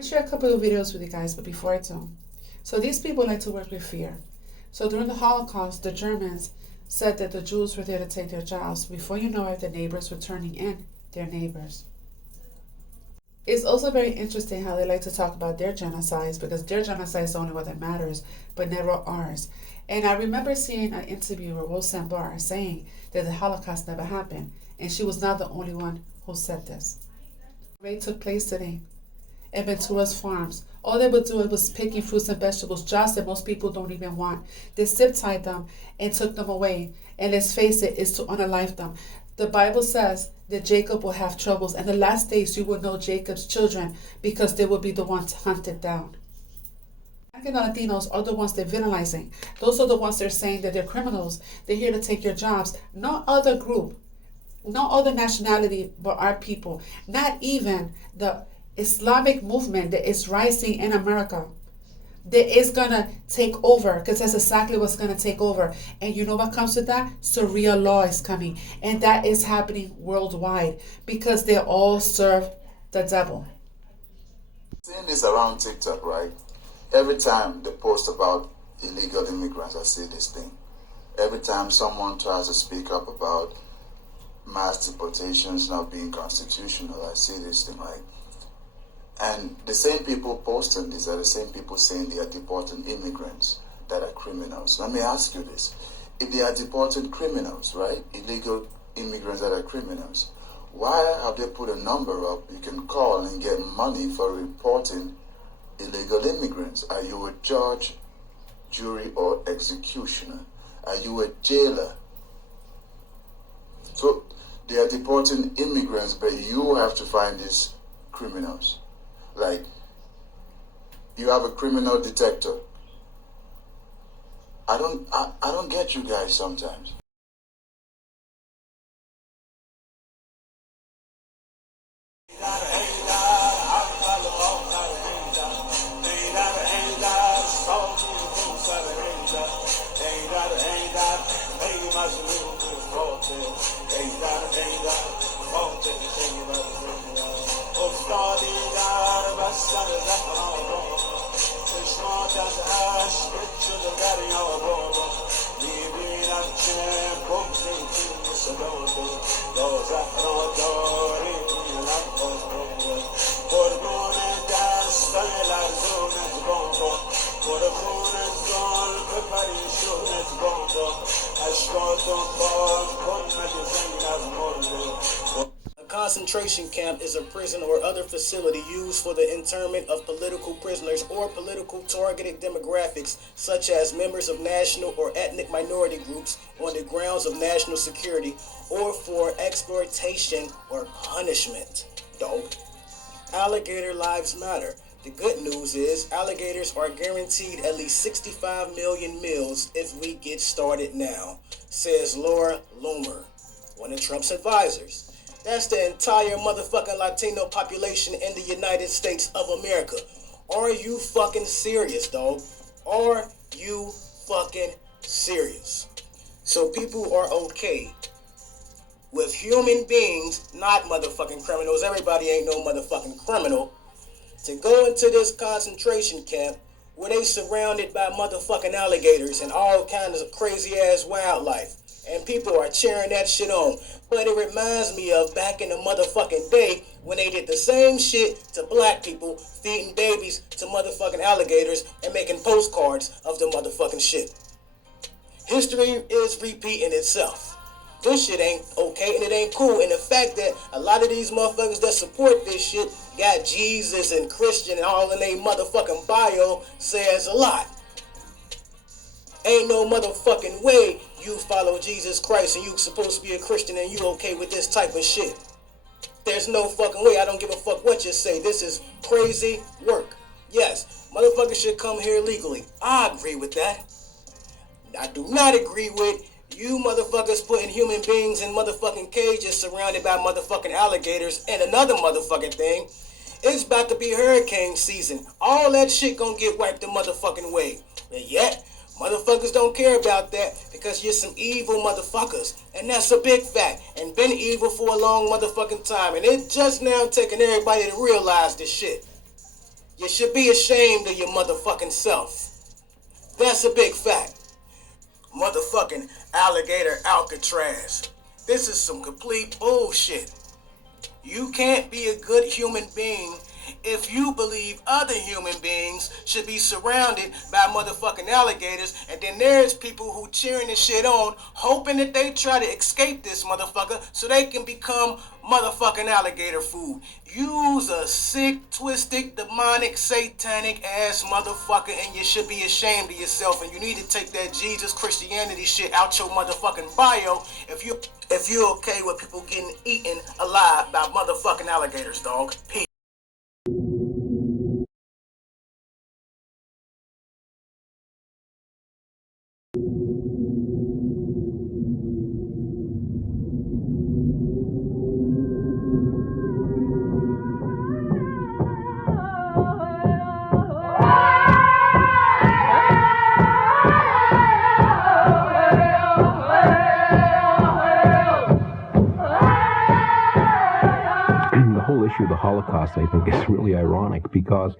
I'm going to share a couple of videos with you guys, but before I do. So these people like to work with fear. So during the Holocaust, the Germans said that the Jews were there to take their jobs. Before you know it, the neighbors were turning in their neighbors. It's also very interesting how they like to talk about their genocides, because their genocide is the only one that matters, but never ours. And I remember seeing an interview with Roseanne Barr saying that the Holocaust never happened, and she was not the only one who said this. The raid took place today at Ventura's farms. All they would do was picking fruits and vegetables, jobs that most people don't even want. They zip-tied them and took them away. And let's face it, it's to unalive them. The Bible says that Jacob will have troubles, and the last days you will know Jacob's children, because they will be the ones hunted down. Black and Latinos are the ones they're villainizing. Those are the ones they're saying that they're criminals. They're here to take your jobs. No other group, no other nationality but our people. Not even the Islamic movement that is rising in America, that is going to take over, because that's exactly what's going to take over. And you know what comes with that? Sharia law is coming. And that is happening worldwide, because they all serve the devil. Seeing this around TikTok, right? Every time they post about illegal immigrants, I see this thing. Every time someone tries to speak up about mass deportations not being constitutional, I see this thing, right? And the same people posting this are the same people saying they are deporting immigrants that are criminals. Let me ask you this. If they are deporting criminals, right? Illegal immigrants that are criminals, why have they put a number up you can call and get money for reporting illegal immigrants? Are you a judge, jury, or executioner? Are you a jailer? So they are deporting immigrants, but you have to find these criminals. Like, you have a criminal detector. I don't get you guys sometimes. A concentration camp is a prison or other facility used for the internment of political prisoners or political targeted demographics, such as members of national or ethnic minority groups, on the grounds of national security or for exploitation or punishment. Dog. Alligator lives matter. The good news is alligators are guaranteed at least 65 million meals if we get started now, says Laura Loomer, one of Trump's advisors. That's the entire motherfucking Latino population in the United States of America. Are you fucking serious, dog? Are you fucking serious? So people are okay with human beings, not motherfucking criminals. Everybody ain't no motherfucking criminal. To go into this concentration camp where they surrounded by motherfucking alligators and all kinds of crazy ass wildlife. And people are cheering that shit on. But it reminds me of back in the motherfucking day when they did the same shit to black people, feeding babies to motherfucking alligators and making postcards of the motherfucking shit. History is repeating itself. This shit ain't okay and it ain't cool. And the fact that a lot of these motherfuckers that support this shit got Jesus and Christian and all in their motherfucking bio says a lot. Ain't no motherfucking way you follow Jesus Christ and you supposed to be a Christian and you okay with this type of shit. There's no fucking way. I don't give a fuck what you say. This is crazy work. Yes, motherfuckers should come here legally. I agree with that. I do not agree with you motherfuckers putting human beings in motherfucking cages surrounded by motherfucking alligators. And another motherfucking thing, it's about to be hurricane season. All that shit gonna get wiped the motherfucking way. And yet, motherfuckers don't care about that because you're some evil motherfuckers. And that's a big fact. And been evil for a long motherfucking time. And it's just now taking everybody to realize this shit. should be ashamed of your motherfucking self. That's a big fact. Motherfucking alligator Alcatraz. This is some complete bullshit. You can't be a good human being if you believe other human beings should be surrounded by motherfucking alligators, and then there's people who cheering this shit on, hoping that they try to escape this motherfucker so they can become motherfucking alligator food. You's a sick, twisted, demonic, satanic ass motherfucker, and you should be ashamed of yourself, and you need to take that Jesus Christianity shit out your motherfucking bio if you're okay with people getting eaten alive by motherfucking alligators, dog. Peace. Issue of the Holocaust, I think, is really ironic because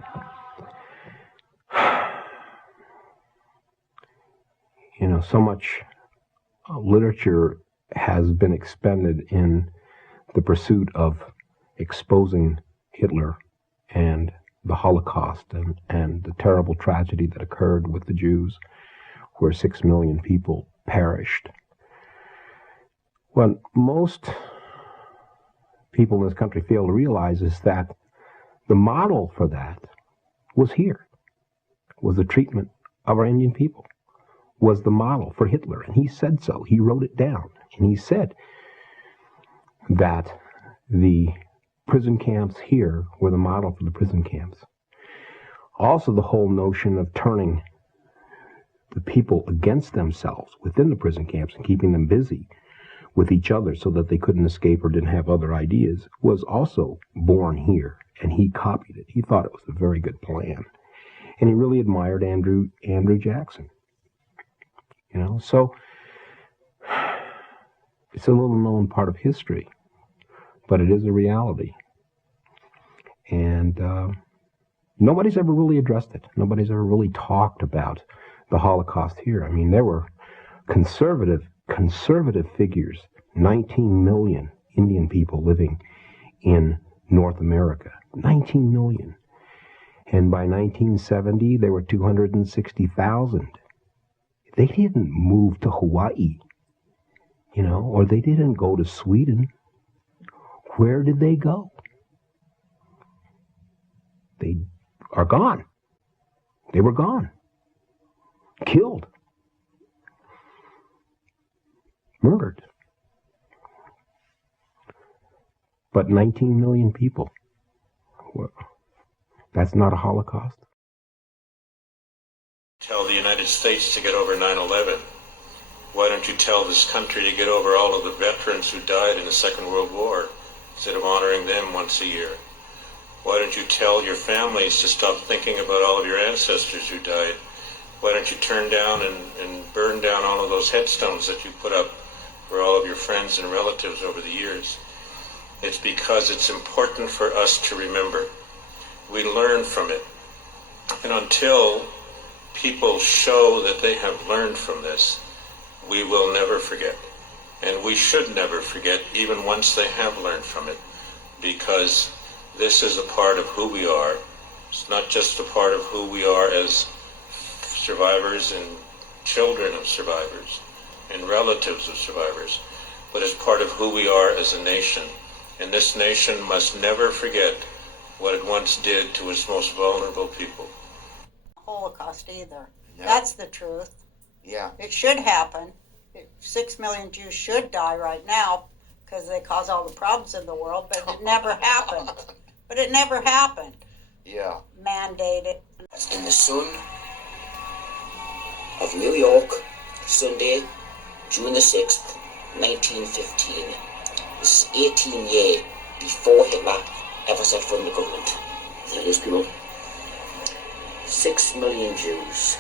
so much literature has been expended in the pursuit of exposing Hitler and the Holocaust and the terrible tragedy that occurred with the Jews, where 6 million people perished. What most people in this country fail to realize is that the model for that was here, was the treatment of our Indian people, was the model for Hitler. And he said so. He wrote it down. And he said that the prison camps here were the model for the prison camps. Also, the whole notion of turning the people against themselves within the prison camps and keeping them busy with each other so that they couldn't escape or didn't have other ideas was also born here, and he copied it. He thought it was a very good plan, and he really admired Andrew Jackson. So it's a little known part of history, but it is a reality, and nobody's ever really addressed it. Nobody's ever really talked about the Holocaust here. I mean, there were conservative figures, 19 million Indian people living in North America, 19 million. And by 1970, there were 260,000. They didn't move to Hawaii, or they didn't go to Sweden. Where did they go? They are gone. They were gone. Killed. Murdered. But 19 million people. Well, that's not a Holocaust. Tell the United States to get over 9/11. Why don't you tell this country to get over all of the veterans who died in the Second World War instead of honoring them once a year? Why don't you tell your families to stop thinking about all of your ancestors who died? Why don't you turn down and burn down all of those headstones that you put up for all of your friends and relatives over the years? It's because it's important for us to remember. We learn from it. And until people show that they have learned from this, we will never forget. And we should never forget, even once they have learned from it, because this is a part of who we are. It's not just a part of who we are as survivors and children of survivors and relatives of survivors, but as part of who we are as a nation. And this nation must never forget what it once did to its most vulnerable people. Holocaust either. Yeah. That's the truth. Yeah. It should happen. 6 million Jews should die right now because they cause all the problems in the world, but it never happened. But it never happened. Yeah. Mandated. In the sun of New York, Sunday, June the 6th, 1915. This is 18 years before Hitler ever set foot in the government. There it is, people. 6 million Jews.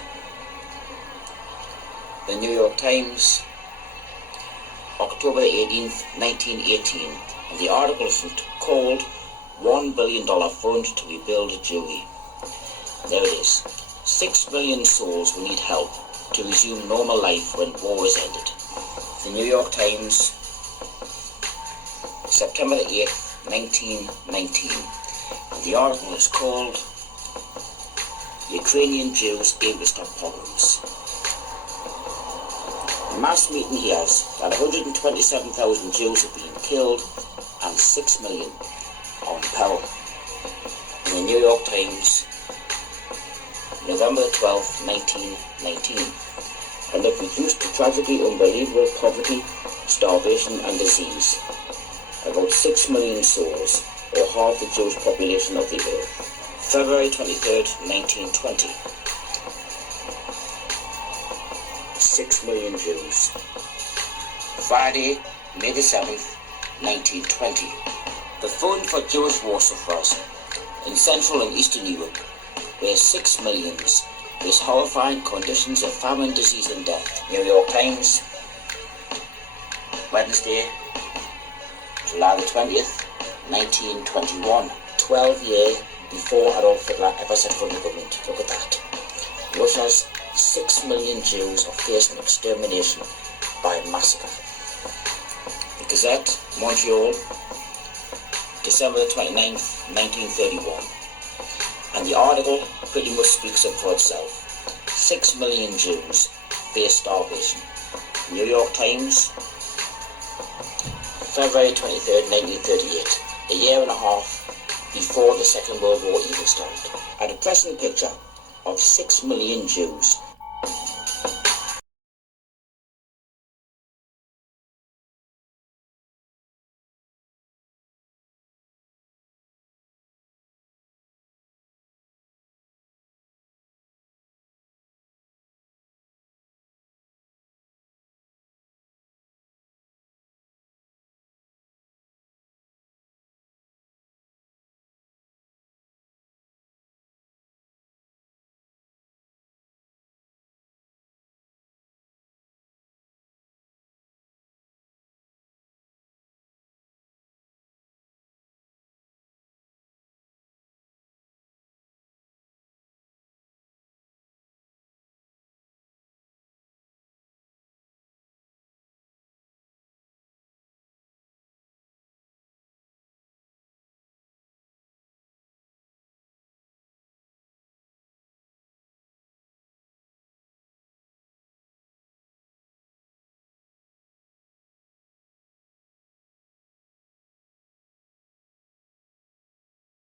The New York Times, October 18th, 1918. And the article is called $1 billion fund to rebuild Jewry. There it is. 6 million souls will need help to resume normal life when war is ended. The New York Times, September the 8th, 1919. And the article is called Ukrainian Jews Aim to Stop Pogroms. Mass meeting hears that 127,000 Jews have been killed and 6 million are in peril. In the New York Times, November 12, 1919. And have reduced to tragically unbelievable poverty, starvation and disease. About 6 million souls, or half the Jewish population of the earth. February 23, 1920. 6 million Jews. Friday, May the 7th, 1920. The Fund for Jewish War Sufferers in Central and Eastern Europe, where 6 millions face horrifying conditions of famine, disease and death. New York Times, Wednesday, July the 20th, 1921. 12 years before Adolf Hitler ever set foot in the government. Look at that. Russia's 6 million Jews are facing extermination by massacre. The Gazette, Montreal, December 29th, 1931. And the article pretty much speaks up for itself. 6 million Jews face starvation. New York Times, February 23rd, 1938. A year and a half before the Second World War even started. A depressing picture of 6 million Jews